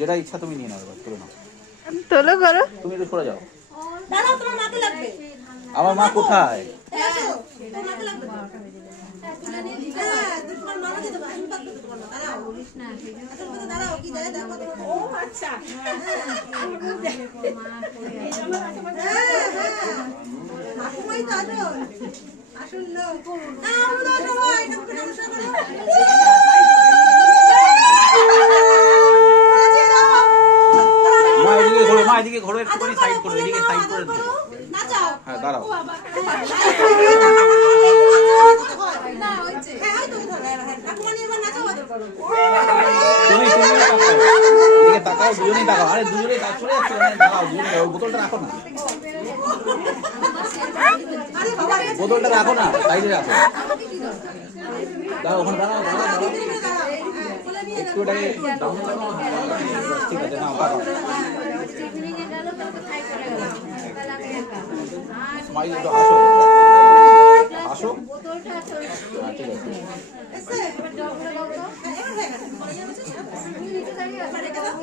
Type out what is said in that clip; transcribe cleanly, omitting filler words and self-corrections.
যেটা ইচ্ছা তুমি নিয়ে নাও, এবার তুলে নাও। তোলো করো। তুমি একটু সরে যাও। দাঁড়াও, তোমার মাকে লাগবে। আমার মা কোথায়? আসো, তোমার মাকে লাগবে। হ্যাঁ, তোমার মাকে দিতে পারো, আমি পারবো তোমার মা। দাঁড়াও। আচ্ছা, বলো, দাঁড়াও, কি জায়গায় দেখো তোমার মা। ও আচ্ছা। ঠাকুমাই তো আসুন। আসুন লোক। আমরা সবাই ঠাকুর নমস্কার করো। মা এদিকে ঘোরো, মা এদিকে ঘোরো, একটুখানি সাইড করো, এদিকে সাইড করে দেবো। নাচাও। হ্যাঁ দাঁড়াও। না হইছে। হ্যাঁ হয়তো ঠাকুমা নিয়ে এবার নাচাও। তুমি তাকাও, এদিকে তাকাও, দুজনেই তাকাও। আরে দুজনেই চলে যাচ্ছে, তাকাও, দুজনেই। ওই বোতলটা রাখো না, আরে বাবা, বোতলটা রাখো না, সাইডে রাখো। দাঁড়াও, ওখানে দাঁড়াও, দাঁড়াও, দাঁড়াও। একটু এটাকে ডাউন করো। ঠিক আছে, নাও তাকাও। স্মাইল, একটু হাসো, হাসো। হ্যাঁ ঠিক আছে। এসে এবার হয়ে গেছে।